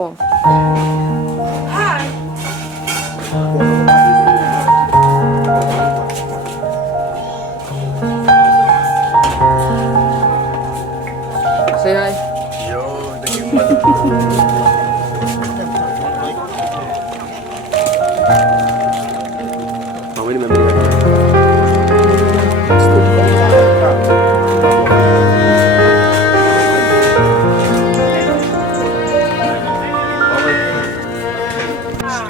Hi. Say hi. Yo, naging mal. Mawin naman din.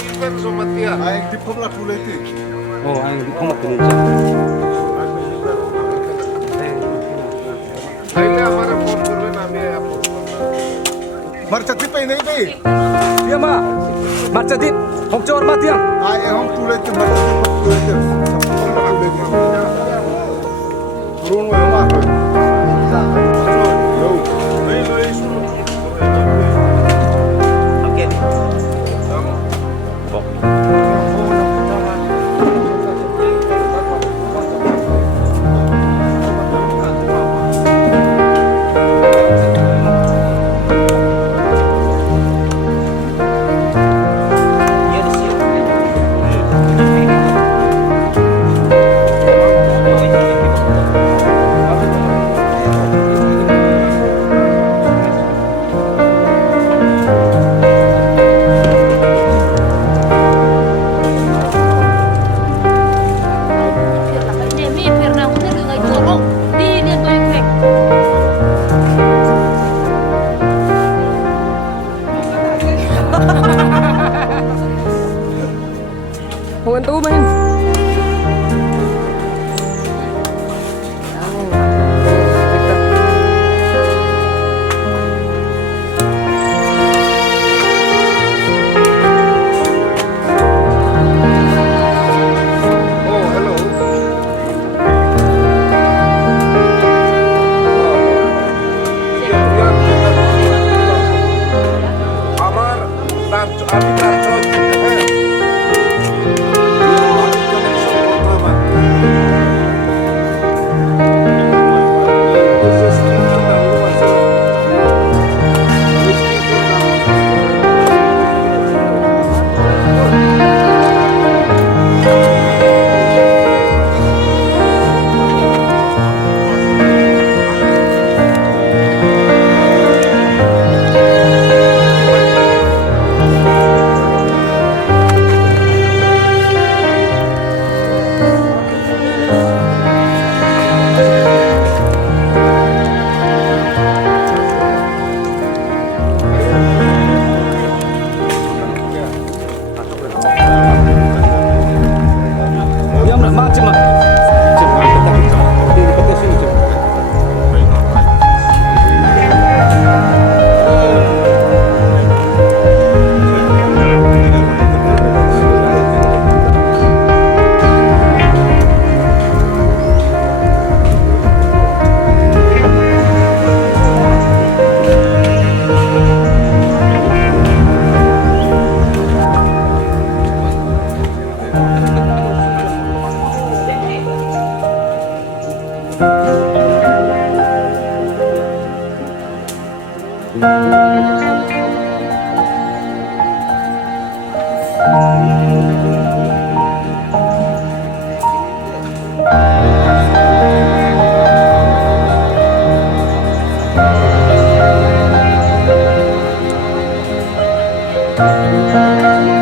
Stephen Somatia. Ay, di pa pala tuloy ito eh. Oh, ang hindi ko matuloy siya. Ay, na, para phone ko rin namin ay apos. Marcha di pa inay ba eh. Dia ma. Marcha dip. Hokcho or mat yang. Ay, hong tuloy ito. Marcha di pa tuloy ito. Turun mo yung mga. Yo. Ay, Luis. Huwag ang main. Oh, hello. আমার নাম আমি তার চলছি হ্যাঁ Dia mana macam mana? Cepat kita kita. Dia pakai sini cepat. Thank you.